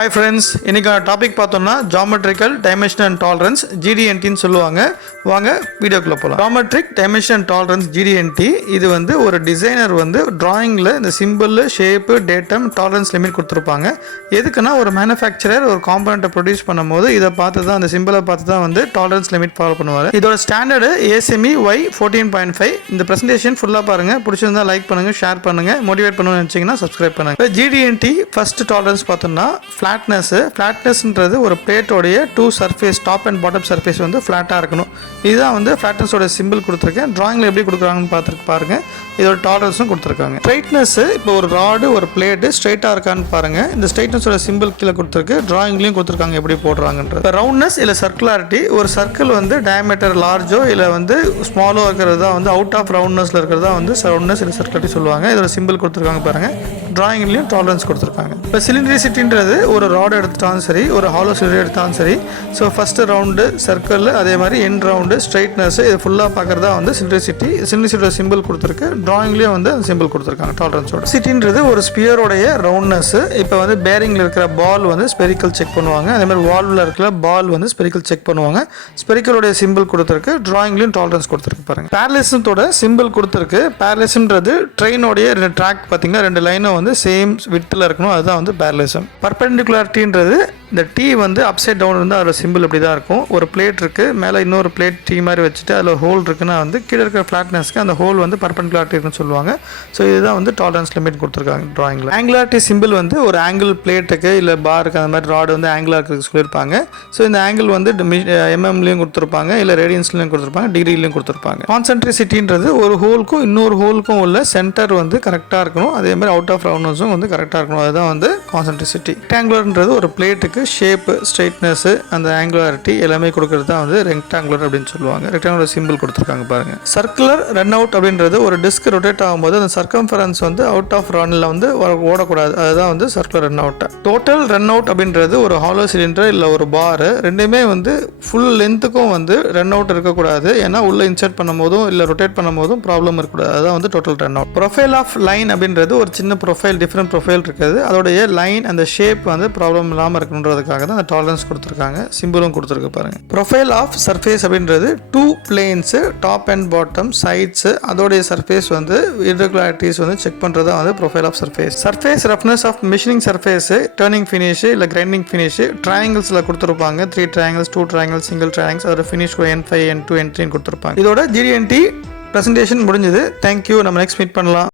Hi friends, இன்னைக்கான topic பார்த்தோம்னா geometrical dimension and tolerance ஜிடிஎன்டின்னு சொல்லுவாங்க. வாங்க வீடியோக்குள்ள போகலாம். Geometric dimension and tolerance GD&T இது வந்து ஒரு டிசைனர் வந்து டிராயிங்கில் இந்த simple shape datum tolerance limit கொடுத்துருப்பாங்க. எதுக்குன்னா ஒரு மேனுஃபேக்சரர் ஒரு காம்பனண்ட்டை ப்ரொடியூஸ் பண்ணும்போது இதை பார்த்து தான் அந்த சிம்பிளை பார்த்து தான் வந்து டாலரன்ஸ் லிமிட் ஃபாலோ பண்ணுவார். இதோட ஸ்டாண்டர்டு ASME Y14.5. இந்த ப்ரெசன்டேஷன் ஃபுல்லாக பாருங்கள். பிடிச்சிருந்தா லைக் பண்ணுங்கள், ஷேர் பண்ணுங்கள், மோட்டிவேட் பண்ணணும்னு நினச்சிங்கன்னா சப்ஸ்கிரைப் பண்ணுங்கள். ஜிடிஎன்டி ஃபர்ஸ்ட் டாலரன்ஸ் பார்த்தோம்னா ஃப்ளாட்னஸ்ன்றது ஒரு பிளேட்டோடைய two surface top and bottom surface வந்து ஃப்ளாட்டாக இருக்கணும். இதுதான் வந்து ஃப்ளாட்னஸோட சிம்பிள் கொடுத்துருக்கேன். டிராயிங்கில் எப்படி கொடுக்குறாங்கன்னு பார்த்துருக்கு பாருங்கள். இதோட டாலரன்ஸும் கொடுத்துருக்காங்க. ஸ்ட்ரைட்னஸ் இப்போ ஒரு ராடு ஒரு பிளேட்டு ஸ்ட்ரைட்டாக இருக்கான்னு பாருங்கள். இந்த ஸ்ட்ரைட்னஸோட சிம்பிள் கீழே கொடுத்துருக்கு. டிராயிங்லேயும் கொடுத்துருக்காங்க எப்படி போடுறாங்கன்றது. இப்போ ரவுண்ட்னஸ் இல்லை சர்க்குலாரிட்டி, ஒரு சர்க்கிள் வந்து டயமீட்டர் லார்ஜோ இல்லை வந்து ஸ்மாலோ இருக்கிறது தான் வந்து அவுட் ஆஃப் ரவுண்ட்னஸில் இருக்கிறதா வந்து ரவுண்ட்னஸ் இல்லை சர்க்குலாரிட்டி சொல்லுவாங்க. இதோட சிம்பிள் கொடுத்துருக்காங்க பாருங்கள். டிராயிங்லேயும் டாலரன்ஸ் கொடுத்துருக்காங்க. இப்போ சிலிண்ட்ரிசிட்டின்றது ஒரு ராடு எடுத்துட்டாலும் சரி, ஒரு ஹாலோ சிலிண்டர் எடுத்தாலும் சரி. ஸோ ஃபஸ்ட்டு ரவுண்டு சர்க்கிள், அதே மாதிரி எண்ட் ரவுண்டு ஸ்ட்ரைட்னஸ், இது ஃபுல்லாக பார்க்குறதா வந்து சிலிண்ட்ரிசிட்டியோட சிம்பிள் கொடுத்துருக்கு. டிராயிங்லேயும் வந்து சிம்பிள் கொடுத்துருக்காங்க டாலரன்ஸோட. சிட்டின்றது ஒரு ஸ்பியரோடைய ரவுண்ட்னஸ். இப்போ வந்து பேரிங்கில் இருக்கிற பால் வந்து ஸ்பெரிக்கல் செக் பண்ணுவாங்க. அதே மாதிரி வால்வில் இருக்கிற பால் வந்து ஸ்பெரிக்கல் செக் பண்ணுவாங்க. ஸ்பெரிக்கலோடைய சிம்பிள் கொடுத்துருக்கு. டிராயிங்லேயும் டாலரன்ஸ் கொடுத்துருக்கு பாருங்க. பேரலிசத்தோட சிம்பிள் கொடுத்துருக்கு. பேரலிசம்ன்றது ட்ரெயினோடைய ரெண்டு ட்ராக் பார்த்தீங்கன்னா ரெண்டு லைனும் வந்து சேம் வித்தில் இருக்கணும். அதுதான் வந்து பேரலிசம். பர்பெண்டிகுலாரிட்டின்றது இந்த டீ வந்து அப்சைட் டவுன் இருந்தால் அதோட சிம்பிள் இப்படி தான் இருக்கும். ஒரு பிளேட் இருக்குது, மேலே இன்னொரு பிளேட் டீ மாதிரி வச்சுட்டு அதில் ஒரு ஹோல் இருக்குன்னா வந்து கீழே இருக்கிற ஃப்ளாட்னஸ்க்கு அந்த ஹோல் வந்து பர்பெண்டிகுலாரிட்டின்னு சொல்லுவாங்க. ஸோ இதுதான் வந்து டாலரன்ஸ் லிமிட் கொடுத்துருக்காங்க டிராயிங்கில். ஆங்குலாரிட்டி சிம்பிள் வந்து ஒரு ஆங்கிள் பிளேட்டுக்கு இல்லை பாருக்கு அந்த மாதிரி ராடு வந்து ஆங்கிளாக இருக்கிறதுக்கு சொல்லியிருப்பாங்க. ஸோ இந்த ஆங்கிள் வந்து MMலையும் கொடுத்துருப்பாங்க, இல்லை ரேடியன்ஸ்லையும் கொடுத்துருப்பாங்க, டிகிரிலையும் கொடுத்துருப்பாங்க. கான்சென்ட்ரிசிட்டின்றது ஒரு ஹோலுக்கும் இன்னொரு ஹோலுக்கும் உள்ள சென்டர் வந்து கரெக்டாக இருக்கணும். அதே மாதிரி அவுட் ஆஃப் ரவுண்ட்னஸும் வந்து கரெக்டாக இருக்கணும். அதுதான் வந்து கான்சென்ட்ரிசிட்டி. ரெக்டாங்குலர்ன்றது ஒரு பிளேட்டுக்கு ஷேப்பு ஸ்ட்ரைட்னஸ் அந்த ஆங்குலாரிட்டி எல்லாமே கொடுக்கறது தான் வந்து ரெக்டாங்குலர் அப்படின்னு சொல்லுவாங்க. ரெக்டாங்குலர் சிம்பிள் கொடுத்துருக்காங்க பாருங்க. சர்க்குலர் ரன் அவுட் அப்படின்றது ஒரு டிஸ்க் ரொட்டேட் ஆகும்போது அந்த சர்க்கம்ஃபரன்ஸ் வந்து அவுட் ஆஃப் ரன்ல வந்து ஓடக்கூடாது. அதுதான் வந்து circular run out. Total run out அப்படின்றது ஒரு ஹாலோ சிலிண்டர் இல்லை ஒரு பார் ரெண்டுமே வந்து ஃபுல் லென்த்துக்கும் வந்து ரன் அவுட் இருக்கக்கூடாது. ஏன்னா உள்ள இன்சர்ட் பண்ணும் போதும் இல்லை ரொட்டேட் பண்ணும் போதும் ப்ராப்ளம் இருக்கக்கூடாது. அதுதான் வந்து total run out. Profile of line அப்படின்றது ஒரு சின்ன ப்ரொஃபைல், டிஃப்ரெண்ட் ப்ரொஃபைல் இருக்குது. அதோடைய லைன் அந்த ஷேப் வந்து ப்ராப்ளம் இல்லாமல் இருக்கணுன்றதுக்காக தான் அந்த டாலரன்ஸ் கொடுத்துருக்காங்க. சிம்பிளும் கொடுத்துருக்கு பாருங்க. ப்ரொஃபைல் ஆஃப் சர்ஃபேஸ் அப்படின்றது two planes top and bottom sides அதோடைய சர்ஃபேஸ் வந்து இர்ரெகுலாரிட்டிஸ் வந்து செக் பண்ணுறதா வந்து profile of surface. Surface roughness of machining surface, turning finish இல்லை கிரைண்டிங் ஃபினிஷ், ட்ரையாங்கிள்ஸில் கொடுத்துருப்பாங்க. 3 ட்ரையாங்கிள்ஸ், 2 ட்ரையாங்கிள்ஸ், சிங்கிள் ட்ரையாங்கிள்ஸ், அதோட ஃபினிஷ் N5 N2 N3 கொடுத்துருப்பாங்க. இதோட GDNT ப்ரெசன்டேஷன் முடிஞ்சது. தேங்க்யூ. நம்ம நெக்ஸ்ட் மீட் பண்ணலாம்.